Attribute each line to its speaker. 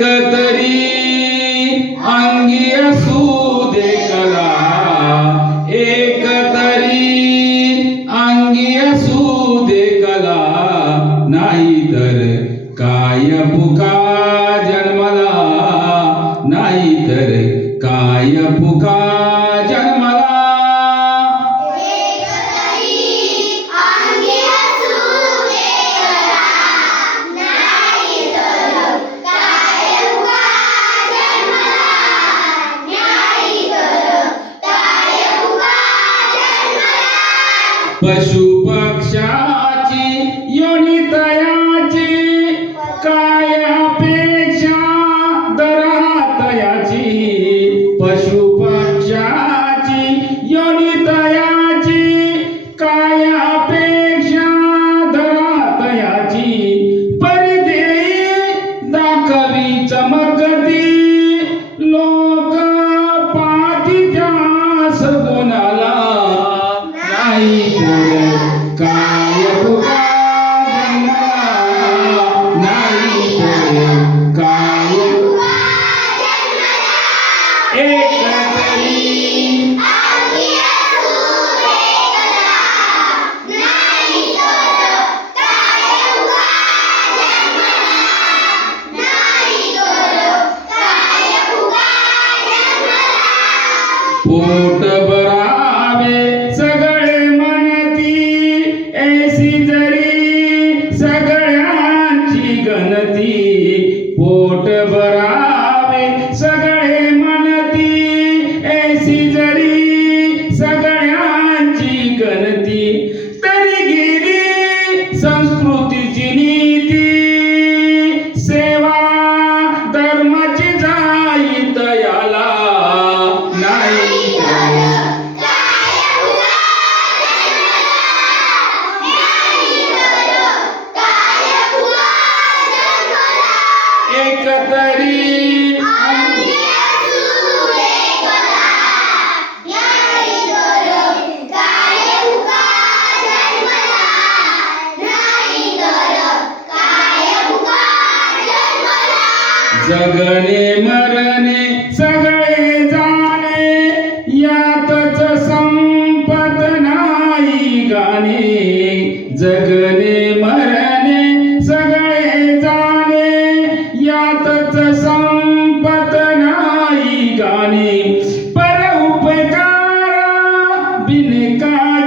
Speaker 1: तरी अंगीय सूदे कला। एक तरी अंगीय सूदे कला। नाही तर काय पुकाज पशु पक्षाची योनी तयाची काय अपेक्षा दरातयाची पशु नाही गणती पोट भरावे सगळे म्हणती ऐसी जरी सगळ्यांची गणती तरी गेली संस्कृतीची नीती. जगने मरणे सगळे जाणे यातच संपत नाही गाणे. जगणे मरणे सगळे जाणे यातच संपत नाही गाणे. पर उपकार बिनकार